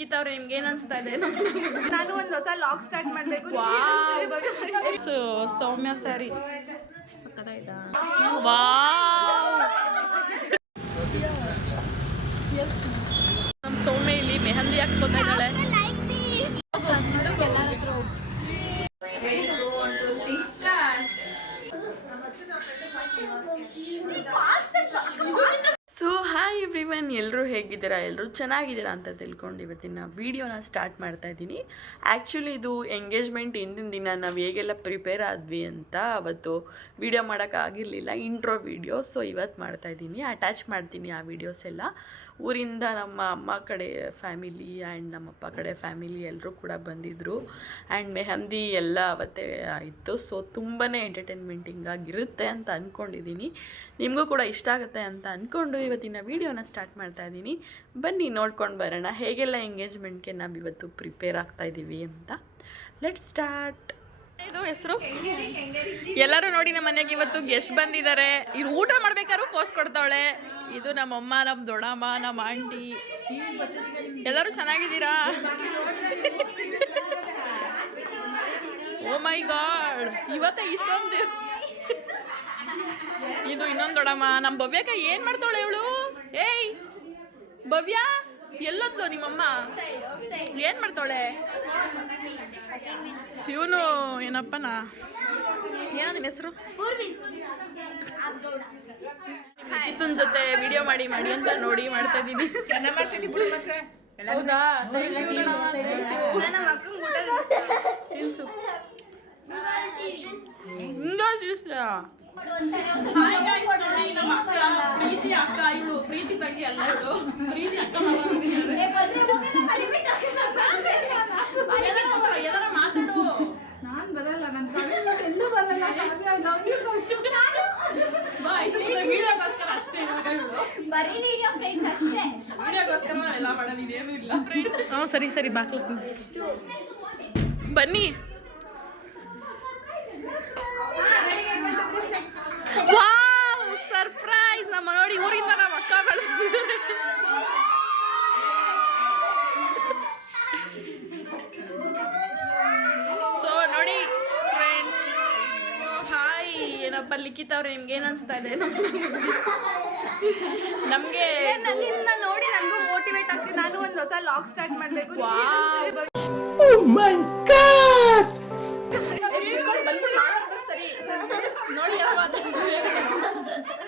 ಲಿಖಿತ್ ಅವ್ರೆ ನಿಮ್ಗೆ ಏನ್ ಅನ್ಸ್ತಾ ಇದೆ? ನಾನು ಒಂದು ಹೊಸ ಲಾಗ್ ಸ್ಟಾರ್ಟ್ ಮಾಡಬೇಕು. ಸೌಮ್ಯ ಸ್ಯಾರಿ ಸಕ್ಕತ್ತಾಯ್ತಾ? ನಮ್ಮ ಸೌಮ್ಯ ಇಲ್ಲಿ ಮೆಹಂದಿ ಹಾಕ್ಸ್ಕೊತಾ ಇದ್ದಾಳೆ. ಸೊ ಹಾಯ್ ಎವ್ರಿವನ್, ಎಲ್ಲರೂ ಹೇಗಿದ್ದೀರಾ? ಎಲ್ಲರೂ ಚೆನ್ನಾಗಿದ್ದೀರಾ ಅಂತ ತಿಳ್ಕೊಂಡು ಇವತ್ತಿನ ವೀಡಿಯೋನ ಸ್ಟಾರ್ಟ್ ಮಾಡ್ತಾ ಇದ್ದೀನಿ. ಆ್ಯಕ್ಚುಲಿ ಇದು ಎಂಗೇಜ್ಮೆಂಟ್ ಹಿಂದಿನ ದಿನ ನಾವು ಹೇಗೆಲ್ಲ ಪ್ರಿಪೇರ್ ಆದ್ವಿ ಅಂತ ಅವತ್ತು ವೀಡಿಯೋ ಮಾಡೋಕ್ಕಾಗಿರಲಿಲ್ಲ, ಇಂಟ್ರೋ ವೀಡಿಯೋ. ಸೊ ಇವತ್ತು ಮಾಡ್ತಾಯಿದ್ದೀನಿ, ಅಟ್ಯಾಚ್ ಮಾಡ್ತೀನಿ ಆ ವೀಡಿಯೋಸ್ ಎಲ್ಲ. ಊರಿಂದ ನಮ್ಮ ಅಮ್ಮ ಕಡೆ ಫ್ಯಾಮಿಲಿ ಆ್ಯಂಡ್ ನಮ್ಮಪ್ಪ ಕಡೆ ಫ್ಯಾಮಿಲಿ ಎಲ್ಲರೂ ಕೂಡ ಬಂದಿದ್ದರು. ಆ್ಯಂಡ್ ಮೆಹಂದಿ ಎಲ್ಲ ಅವತ್ತೇ ಇತ್ತು. ಸೊ ತುಂಬಾ ಎಂಟರ್ಟೈನ್ಮೆಂಟಿಂಗ್ ಆಗಿರುತ್ತೆ ಅಂತ ಅಂದ್ಕೊಂಡಿದ್ದೀನಿ. ನಿಮಗೂ ಕೂಡ ಇಷ್ಟ ಆಗುತ್ತೆ ಅಂತ ಅಂದ್ಕೊಂಡು ಇವತ್ತಿನ ವೀಡಿಯೋನ ಸ್ಟಾರ್ಟ್ ಮಾಡ್ತಾಯಿದ್ದೀನಿ. ಬನ್ನಿ ನೋಡ್ಕೊಂಡು ಬರೋಣ ಹೇಗೆಲ್ಲ ಎಂಗೇಜ್ಮೆಂಟ್ಗೆ ನಾವು ಇವತ್ತು ಪ್ರಿಪೇರ್ ಆಗ್ತಾಯಿದ್ದೀವಿ ಅಂತ. Let's start. ಇದು ಹೆಸರು ಎಲ್ಲರೂ ನೋಡಿ, ನಮ್ಮ ಮನೆಗೆ ಇವತ್ತು ಗೆಸ್ಟ್ ಬಂದಿದ್ದಾರೆ. ಇನ್ನು ಊಟ ಮಾಡ್ಬೇಕಾದ್ರೂ ಪೋಸ್ ಕೊಡ್ತಾವಳೆ. ಇದು ನಮ್ಮಮ್ಮ, ನಮ್ಮ ದೊಡ್ಡಮ್ಮ, ನಮ್ಮ ಆಂಟಿ. ಎಲ್ಲರೂ ಚೆನ್ನಾಗಿದ್ದೀರಾ? ಓ ಮೈ ಗಾಡ್, ಇವತ್ತೇ ಇಷ್ಟೊಂದು. ಇದು ಇನ್ನೊಂದು ದೊಡ್ಡಮ್ಮ, ನಮ್ಮ ಭವ್ಯಕ್ಕ ಏನ್ ಮಾಡ್ತಾವಳೆ ಇವಳು? ಏಯ್ ಭವ್ಯ, ಎಲ್ಲೊದ್ಲು ನಿಮ್ಮಮ್ಮ? ಏನ್ ಮಾಡ್ತಾವಳೆ? ಇವನು ಏನಪ್ಪನಾ, ಏನೋ ನಿನ್ನ ಹೆಸರು? ಲಿಖಿತನ ಜೊತೆ ವಿಡಿಯೋ ಮಾಡಿ ಅಂತ ನೋಡಿ ಮಾಡ್ತಾ ಇದ್ದೀನಿ. ಹೌದಾ? ಪ್ರೀತಿ ಅಕ್ಕ, ಇವಳು ಪ್ರೀತಿ ತಂಗಿ ಅಲ್ಲ, ಇವಳು ಪ್ರೀತಿ ಅಕ್ಕ. ಎಲ್ಲಾರ ಮಾತಾಡು. ನಾನ್ ಬರಲ್ಲ, ನನ್ ಎಲ್ಲೂ ಬರಲ್ಲ. ವಿಡಿಯೋಗೋಸ್ಕರ ಅಷ್ಟೇ, ವಿಡಿಯೋಗೋಸ್ಕರ ನಾವೆಲ್ಲ ಮಾಡೋದು, ಇದೇನು ಇಲ್ಲ ಫ್ರೆಂಡ್ಸ್. ಹ್ಞೂ ಸರಿ ಸರಿ, ಬಾಕ್ಲ ಬನ್ನಿ. Wow, surprise! ನಮ್ಮ ನೋಡಿ ಊರಿಂದ ನಮ್ಮ ಅಕ್ಕ ಬಂದಿದ್ದಾರೆ. ಸೊ ನೋಡಿ ಫ್ರೆಂಡ್ಸ್, ಹಾಯ್. ಏನಪ್ಪ ಲಿಖಿತ್ ಅವ್ರೆ, ನಿಮ್ಗೆ ಏನ್ ಅನ್ಸ್ತಾ ಇದೆ? ನಮ್ಗೆ ನನ್ನಿಂದ ನೋಡಿ ನನಗೂ ಮೋಟಿವೇಟ್ ಆಗ್ತಿದೆ. ನಾನು ಒಂದು ಹೊಸ ಲಾಗ್ ಸ್ಟಾರ್ಟ್ ಮಾಡಬೇಕು.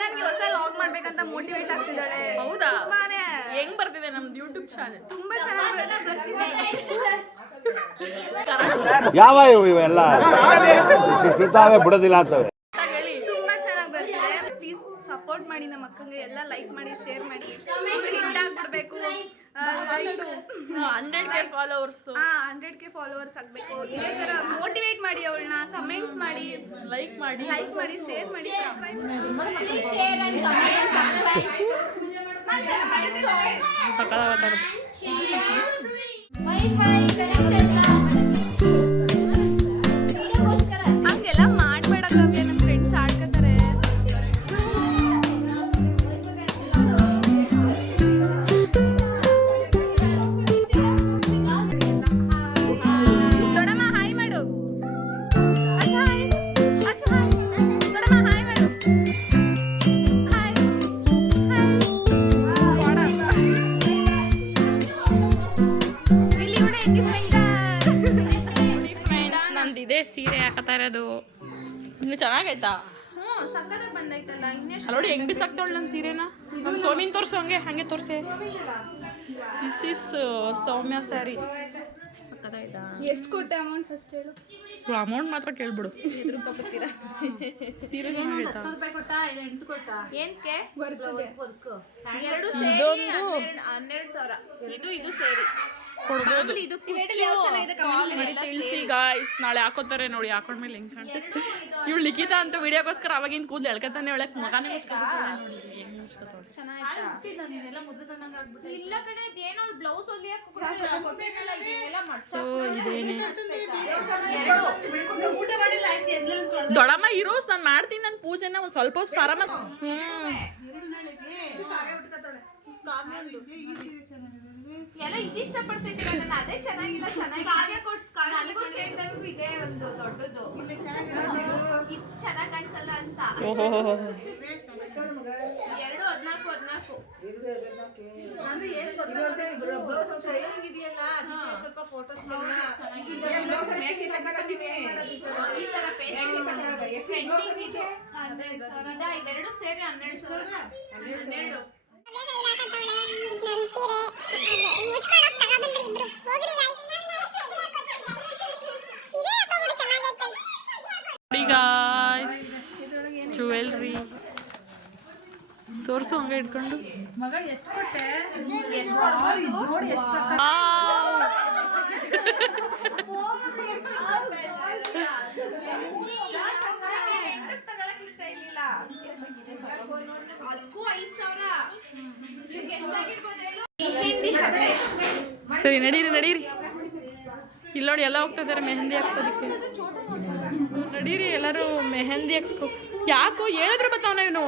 ನನಗೆ ಹೊಸ ಲಾಗ್ ಮಾಡ್ಬೇಕಂತ ಮೋಟಿವೇಟ್ ಆಗ್ತಿದ್ದಾಳೆ. ಹೌದಾ? ಹೆಂಗ್ ಬರ್ತಿದೆ ನಮ್ದು ಯೂಟ್ಯೂಬ್ ಚಾನೆಲ್? ತುಂಬಾ ಚೆನ್ನಾಗಿ ಯಾವ ಇವೆಲ್ಲ ಬಿಡೋದಿಲ್ಲ ಅಂತವೆ. ತುಂಬಾ ಚೆನ್ನಾಗಿ ಬರ್ತಿದೆ. ಪ್ಲೀಸ್ ಸಪೋರ್ಟ್ ಮಾಡಿ, ನಮ್ಮ ಅಕ್ಕಂಗೆ ಎಲ್ಲ ಲೈಕ್ ಮಾಡಿ, ಶೇರ್ ಮಾಡಿ. Hit ಆಗ್ಬಿಡ್ಬೇಕು. 100K followers. 100K followers ಆಗಬೇಕು. ಇದೇ ತರ ಮೋಟಿವೇಟ್ ಮಾಡಿ ಅವಳನ್ನ. ಕಮೆಂಟ್ಸ್ ಮಾಡಿ, ಲೈಕ್ ಮಾಡಿ, ಶೇರ್ ಮಾಡಿ, ಹಂಗೆಲ್ಲ ಮಾಡ್ಬೇಡ ಕವ್ಯ, ನಮ್ಮ ಫ್ರೆಂಡ್ಸ್ ಆಡ್ಕೊತಾರೆ. ದೊಡ್ಡಮ್ಮ ಹಾಯ್ ಮಾಡು. ಅಚ್ಚ ಹಾಯ್, ಅಚ್ಚ ಹಾಯ್. ದೊಡ್ಡಮ್ಮ ಹಾಯ್ ಮಾಡು. Hi hi. ಇಲ್ಲಿ ಇವಡೆ ನಂದಿದೆ ಸೀರೆ ಹಾಕತಾ ಇರೋದು. ಇನ್ನು ಚೆನ್ನಾಗೈತಾ? ನೋಡಿ ಹೆಂಗ್ ಬಿಸಾಕ್ತಾವಳು ನನ್ನ ಸೀರೆನ. ಸೋಮಿನ್ ತೋರ್ಸು, ಹಂಗೆ ತೋರ್ಸೆ. ದಿಸ್ ಇಸ್ ಸೌಮ್ಯ ಸ್ಯಾರಿ ಸಕ್ಕತ್ತಾಯ್ತಾ? ಎಷ್ಟು ಕೊಟ್ಟೆ ಅಮೌಂಟ್ ಫಸ್ಟ್ ಹೇಳು. ಅಮೌಂಟ್ ಮಾತ್ರ ಕೇಳ್ಬಿಡು. ಸೀರೆ ಚೆನ್ನಾಗೈತಾ? ಏನಕ್ಕೆ ವರ್ಕ್ಗೆ 12,000 ಇದು ಸೇರಿ ಕೊಡ್ಬೋದು. ತಿಳಿಸಿ ಗಾಯ್ಸ್, ನಾಳೆ ಹಾಕೋತಾರೆ ನೋಡಿ. ಹಾಕೊಂಡ್ಮೇಲೆ ಹೆಂಗ್ ಕಾಣ್ತದೆ ಇವಳು. ಲಿಖಿತ ಅಂತೂ ವಿಡಿಯೋಗೋಸ್ಕರ ಅವಾಗಿನ ಕೂದಲು ಎಳ್ಕತಾನೆ ಒಳಗೆ ಮಗನೇ ದೊಡ್ಡಮ್ಮ ಇರೋ, ನಾನು ಮಾಡ್ತೀನಿ ನನ್ನ ಪೂಜೆನ ಒಂದು ಸ್ವಲ್ಪ ಎಲ್ಲ ಇದಿಷ್ಟ ಪಡ್ತಿದ್ದೀರ ನಾನು ಅದೇ ಚೆನ್ನಾಗಿಲ್ಲ ಕಾವ್ಯ ಕೊಡ್ಸ್ ಕಾವ್ಯ ನನಗೂ ಚೇತನ್ಗೂ ಇದೆ ಒಂದು ದೊಡ್ಡದು ಇದು ಚೆನ್ನಾಗಿ ಕಾಣಿಸಲ್ಲ ಅಂತ ಎರಡು 14 ಅಂದ್ರೆ ಏನ್ ಗೊತ್ತಾ ಶೈನಿಂಗ್ ಇದೆಯಲ್ಲ ಅದಕ್ಕೆ ಸ್ವಲ್ಪ ಫೋಟೋಸ್ ಈ ತರ ಪೇಸ್ಟ್ ಟ್ರೆಂಡಿಂಗ್ ಇದೆ ಇವೆರಡು ಸೇರಿ 12,000 ಜುವೆಲ್ರಿ ತೋರಿಸು ಹಂಗೆ ಇಟ್ಕೊಂಡು ಮಗ ಎಷ್ಟು ಕೊಟ್ಟೆ ನೋಡಿ ಎಷ್ಟು ತಗೊಳಕ್ ಇಷ್ಟ ಇರ್ಲಿಲ್ಲ ಅದಕ್ಕೂ 5,000 ಎಷ್ಟಾಗಿರ್ಬೋದು ಹೇಳು ಸರಿ ನಡೀರಿ ಇಲ್ಲಿ ನೋಡಿ ಎಲ್ಲ ಹೋಗ್ತಾ ಇದ್ದಾರೆ ಮೆಹಂದಿ ಹಾಕ್ಸೋದಕ್ಕೆ ನಡೀರಿ ಎಲ್ಲರೂ ಮೆಹಂದಿ ಹಾಕ್ಸ್ಕೊ ಯಾಕೋ ಹೇಳಿದ್ರು ಬತ್ತವನ ಇವನು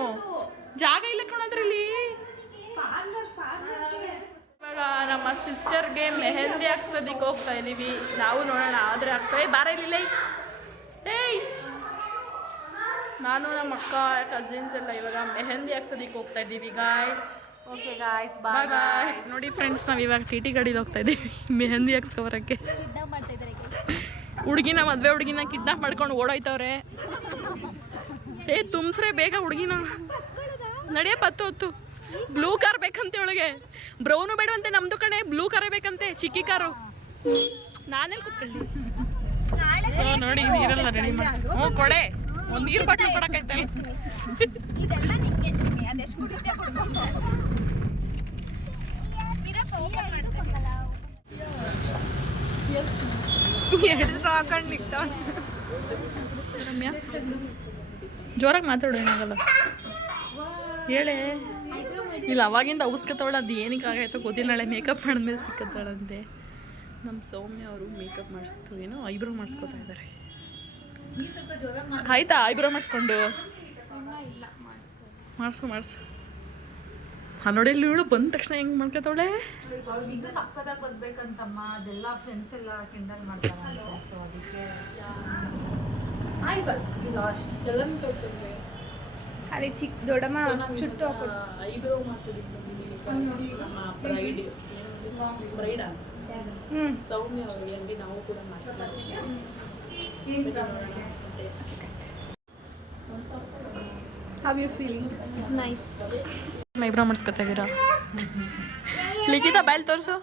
ಜಾಗ ಇಲ್ಲ ಕಣೋದ್ರಲ್ಲಿ ಇವಾಗ ನಮ್ಮ ಸಿಸ್ಟರ್ಗೆ ಮೆಹಂದಿ ಹಾಕ್ಸೋದಕ್ಕೆ ಹೋಗ್ತಾ ಇದೀವಿ ನಾವು ನೋಡೋಣ ಆದ್ರೆ ಹಾಕ್ಸ್ತೇವೆ ಬಾರ ಇಲ್ಲಿ ಏಯ್ ನಾನು ನಮ್ಮ ಅಕ್ಕ ಕಸಿನ್ಸ್ ಎಲ್ಲ ಇವಾಗ ಮೆಹಂದಿ ಹಾಕ್ಸೋದಕ್ಕೆ ಹೋಗ್ತಾ ಇದ್ದೀವಿ ಗಾಯ್ಸ್ ಓಕೆ ಗಾಯ್ಸ್ ಬಾಯ್ ಬಾಯ್ ನೋಡಿ ಫ್ರೆಂಡ್ಸ್ ನಾವು ಇವಾಗ ಟಿ ಗಾಡೀಲಿ ಹೋಗ್ತಾ ಇದ್ದೀವಿ ಮೆಹಂದಿ ಹಾಕ್ಸ್ಕೊಬರಕ್ಕೆ ಹುಡುಗಿನ ಮದುವೆ ಹುಡುಗಿನ ಕಿಡ್ನಾಪ್ ಮಾಡ್ಕೊಂಡು ಓಡೋಯ್ತವ್ರೆ ಏ ತುಂಬ್ಸ್ರೆ ಬೇಗ ಹುಡುಗಿನ ನಡೆಯಪ್ಪ ಹೊತ್ತು ಬ್ಲೂ ಕಾರ್ ಬೇಕಂತೆ ಒಳಗೆ ಬ್ರೌನು ಬೇಡವಂತೆ ನಮ್ದು ಕಣೆ ಬ್ಲೂ ಕಾರೇ ಬೇಕಂತೆ ಚಿಕ್ಕಿ ಕಾರು ನಾನೆಲ್ಲಿ ಕೂತ್ಕೊಳ್ಳಿ ಸೊ ನೋಡಿ ನೀರೆಲ್ಲ ರೆಡಿ ಮಾಡಿ ಹ್ಞೂ ಕೊಡೆ ಒಂದು ನೀರು ಬಾಟ್ಲು ಕೊಡಕೈತೆ ಇದೆಲ್ಲ ನಿಂಗೆ ಚಿನ್ನಿ ಅದೆಷ್ಟು ಕುಡಿತೆ ಎರಡು ಸ್ಟ್ರಾ ಹಾಕೊಂಡು ನಿಕ್ತಾವ ರಮ್ಯಾ ಜೋರಾಗಿ ಮಾತಾಡು ಏನಾಗಲ್ಲ ಹೇಳೇ ಇಲ್ಲ ಅವಾಗಿಂದ ಅವಸ್ಕತ್ತವಳ ಅದು ಏನಕ್ಕೆ ಆಗಾಯ್ತೋ ಗೊತ್ತಿಲ್ಲ ನಾಳೆ ಮೇಕಪ್ ಮಾಡಿದ್ಮೇಲೆ ಸಿಕ್ಕತ್ತಾಳಂತೆ ನಮ್ಮ ಸೌಮ್ಯ ಅವರು ಮೇಕಪ್ ಮಾಡಿಸ್ತು ಏನೋ ಐಬ್ರೋ ಮಾಡಿಸ್ಕೊತಾ ಇದ್ದಾರೆ ಆಯ್ತಾ ಐಬ್ರೋ ಮಾಡಿಸ್ಕೊಂಡು ಮಾಡಿಸು ನೋಡಿ ಇಲ್ಲಿ ಇವಳು ಬಂದ ತಕ್ಷಣ ಹೆಂಗೆ ಮಾಡ್ಕೊತಾವಳೆ ಅವಳಿಗೆ ಇದು ಸಕ್ಕತ್ತಾಗಿ ಓದ್ಬೇಕಂತಮ್ಮ ಅದೆಲ್ಲ ಫ್ರೆಂಡ್ಸ್ ಎಲ್ಲ ಕಿಂಡಲ್ ಮಾಡ್ತಾರೆ ಸೊ ಅದಕ್ಕೆ ಆಯ್ತು ಎಲ್ಲನೂ ತೋರಿಸಿದ್ರೆ ಅದೇ ಚಿಕ್ಕ ದೊಡ್ಡಮ್ಮ ಚುಟ್ಟು ಹಾಕೊಟ್ಟು ಐಬ್ರೋ ಮಾಡಿಸೋದಕ್ಕೆ ನಮ್ಮ ಬ್ರೈಡಾ ಸೌಮ್ಯ ಅವರಿಗೆ ನಾವು ಕೂಡ ಮಾಡಿಸ್ತೀವಿ how you feeling nice eyebrow ಮಾಡಿಸ್ಕೊತಾ ಇದ್ದೀರಾ ಲಿಖಿತ ಬಯಲ್ ತೋರಿಸು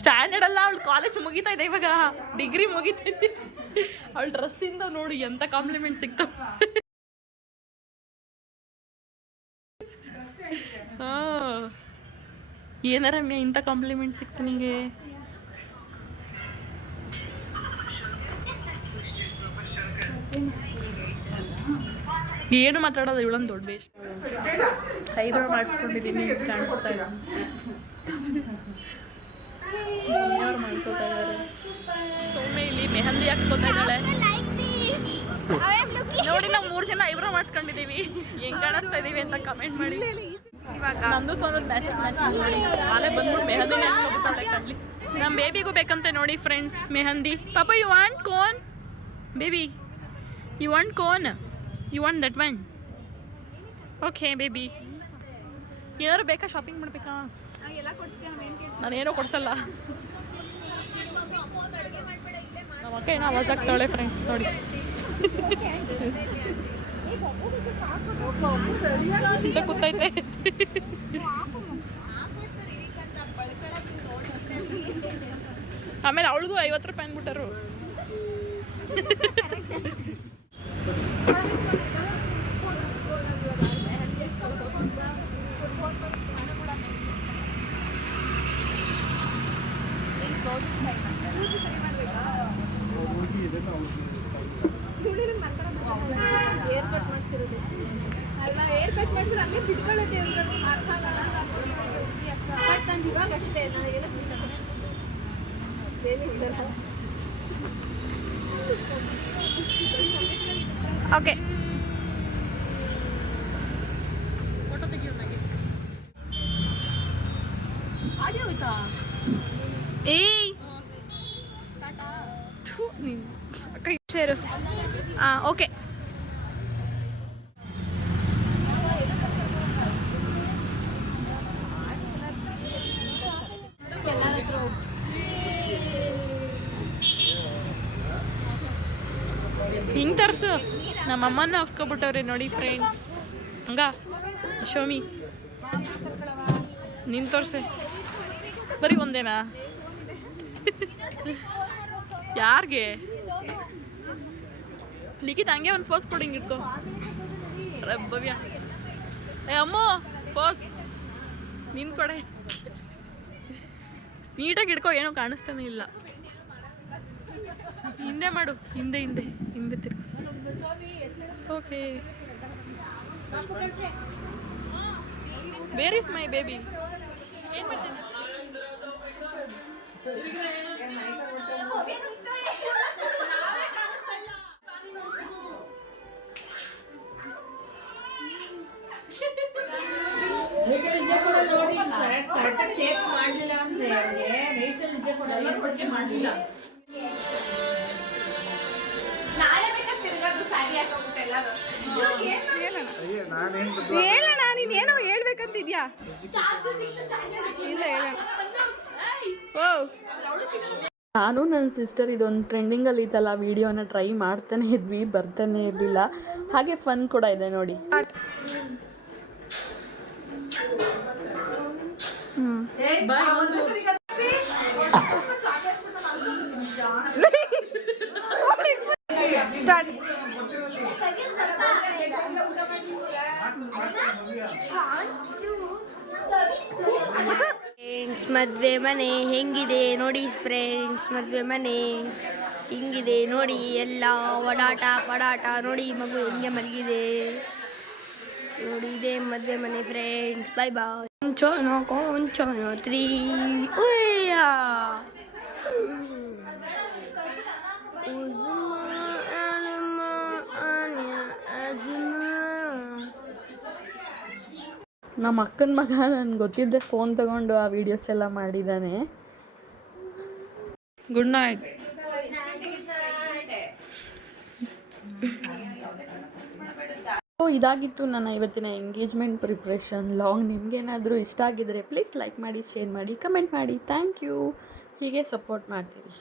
ಸ್ಟ್ಯಾಂಡರ್ಡ್ ಅಲ್ಲ ಅವಳು ಕಾಲೇಜ್ ಮುಗಿತಾ ಇದೆ ಇವಾಗ ಡಿಗ್ರಿ ಮುಗಿತಾ ಇದೆ ಅವಳ ಡ್ರೆಸ್ಸಿಂದ ನೋಡಿ ಎಂತ ಕಾಂಪ್ಲಿಮೆಂಟ್ ಸಿಕ್ತು ಏನಾರ ಇಂಥ ಕಾಂಪ್ಲಿಮೆಂಟ್ ಸಿಕ್ತು ನಿಂಗೆ ಏನು ಮಾತಾಡೋದು ಇವಳೊಂದು ದೊಡ್ಡ ವೇಸ್ಟ್ ಐಬ್ರೋ ಮಾಡಿಸ್ಕೊಂಡಿದ್ದೀನಿ ಕಾಣಿಸ್ತಾ ಇಲ್ಲ ಅವ್ರು ಮಾಡ್ಕೊತಾ ಇದ್ದಾರೆ ಸೌಮ್ಯ ಇಲ್ಲಿ ಮೆಹಂದಿ ಹಾಕ್ಸ್ಕೊತಾ ಇದ್ದಾಳೆ ನೋಡಿ ನಾವು 3 ಜನ ಐಬ್ರೋ ಮಾಡಿಸ್ಕೊಂಡಿದ್ದೀವಿ ಹೆಂಗ್ ಕಾಣಿಸ್ತಾ ಇದೀವಿ ಅಂತ ಕಮೆಂಟ್ ಮಾಡಿ ಇವಾಗ ನಂದು ಸೋನದ್ ಮ್ಯಾಚಿಂಗ್ ನೋಡಿ ನಾಳೆ ಬಂದ್ಬಿಟ್ಟು ಮೆಹಂದಿ ಹಾಕ್ಸ್ಕೊಬಿಟ್ಟಾಳೆ ಕಣ್ಲಿ ನಮ್ಮ ಬೇಬಿಗೂ ಬೇಕಂತೆ ನೋಡಿ ಫ್ರೆಂಡ್ಸ್ ಮೆಹಂದಿ ಪಾಪ you want cone baby you want cone you want that one okay baby ಏನಾದ್ರು ಬೇಕಾ ಶಾಪಿಂಗ್ ಮಾಡಬೇಕಾ ಎಲ್ಲ ಕೊಡಿಸ್ತೀವಿ ನಾವೇನು ಕೇಳ್ತೀವಿ ನಾನೇನೋ ಕೊಡ್ಸಲ್ಲ ನಮ್ಮ ಅಕ್ಕ ಏನೋ ಆವಾಜ್ ಆಗ್ತಾಳೆ ಫ್ರೆಂಡ್ಸ್ ನೋಡಿ ಇಂತ ಕೂತೈತೆ ಆಮೇಲೆ ಅವಳಿಗೂ 50 ರೂಪಾಯಿ ಅಂದ್ಬಿಟ್ಟರು ಏರ್ ಕಟ್ ಮಾಡಿಸಿರೋದು ಅಲ್ಲ ಏರ್ ಕಟ್ ಮಾಡಿಸಿರೋ ಹಂಗೆ ಬಿಟ್ಕೊಳ್ಳುತ್ತೆ ಅರ್ಥ ಆಗಲ್ಲ ಬಟ್ ನಾನು ಇವಾಗ ಅಷ್ಟೇ ನನಗೆಲ್ಲ ಓಕೆ ಫೋಟೋ ತೆಗಿಯೋ ನನಗೆ ಕೈ ಸೇರು ಹಾಂ ಓಕೆ. ಹಿಂಗೆ ತರಿಸು. ನಮ್ಮಮ್ಮನ ಹಾಕ್ಸ್ಕೊಬಿಟ್ಟವ್ರೆ ನೋಡಿ ಫ್ರೆಂಡ್ಸ್. ಹಂಗ ಶೋಮಿ ನಿನ್ ತೋರ್ಸೆ. ಬರೀ ಒಂದೇನಾ? ಯಾರಿಗೆ ಲಿಖಿತ್ ಹಂಗೆ ಒಂದು ಫೋಸ್ ಕೊಡಿ, ಹಿಂಗೆ ಇಟ್ಕೋ. ಭವ್ಯ ಏ ಅಮ್ಮ ಫೋಸ್ ನಿನ್ ಕೊಡೆ. ನೀಟಾಗಿ ಇಟ್ಕೋ, ಏನೋ ಕಾಣಿಸ್ತಾನೆ ಇಲ್ಲ. ಹಿಂದೆ ಮಾಡು, ಹಿಂದೆ ಹಿಂದೆ ಹಿಂದೆ ತಿರ್ಗಿಸ್. Okay. Where is my baby? ಏನು ಮಾಡ್ತೀನಿ? ನಾಳೆ ಬೇಕಾದ್ರೆ ತಿರ್ಗಾಡು ಸ್ಯಾರಿ ಹಾಕೊಂಡ್ಬಿಟ್ಟು ಎಲ್ಲರೂ. ಹೇಳೋಣ, ನೀನೇನೋ ಹೇಳ್ಬೇಕಂತಿದ್ಯಾ? ಇಲ್ಲ ಹೇಳೋಣ. ಓ ನಾನು ನನ್ನ ಸಿಸ್ಟರ್ ಇದೊಂದು ಟ್ರೆಂಡಿಂಗಲ್ಲಿ ಇತ್ತಲ್ಲ ವಿಡಿಯೋನ ಟ್ರೈ ಮಾಡ್ತಾನೆ ಇದ್ವಿ, ಬರ್ತಾನೆ ಇರಲಿಲ್ಲ. ಹಾಗೆ ಫನ್ ಕೂಡ ಇದೆ ನೋಡಿ. ಸ್ಟಾರ್ಟ್. ಫ್ರೆಂಡ್ಸ್ ಮದುವೆ ಮನೆ ಹೆಂಗಿದೆ ನೋಡಿ ಫ್ರೆಂಡ್ಸ್, ಮದುವೆ ಮನೆ ಹಿಂಗಿದೆ ನೋಡಿ. ಎಲ್ಲ ಓಡಾಟ ಪಡಾಟ ನೋಡಿ, ಮಗು ಹೆಂಗೆ ಮಲಗಿದೆ ನೋಡಿ. ಇದೆ ಮದುವೆ ಮನೆ ಫ್ರೆಂಡ್ಸ್. Bye bye. ಕೊಂಚೋನೋ 3 ನಮ್ಮ ಅಕ್ಕನ ಮಗ ನನಗೆ ಗೊತ್ತಿದ್ದೆ ಫೋನ್ ತಗೊಂಡು ಆ ವಿಡಿಯೋಸ್ ಎಲ್ಲ ಮಾಡಿದ್ದಾನೆ. Good night. ಇದಾಗಿತ್ತು ನನ್ನ ಇವತ್ತಿನ ಎಂಗೇಜ್ಮೆಂಟ್ ಪ್ರಿಪ್ರೇಷನ್ ಲಾಂಗ್. ನಿಮಗೇನಾದರೂ ಇಷ್ಟ ಆಗಿದರೆ ಪ್ಲೀಸ್ ಲೈಕ್ ಮಾಡಿ, ಶೇರ್ ಮಾಡಿ, ಕಮೆಂಟ್ ಮಾಡಿ. Thank you. ಹೀಗೆ ಸಪೋರ್ಟ್ ಮಾಡ್ತೀರಿ.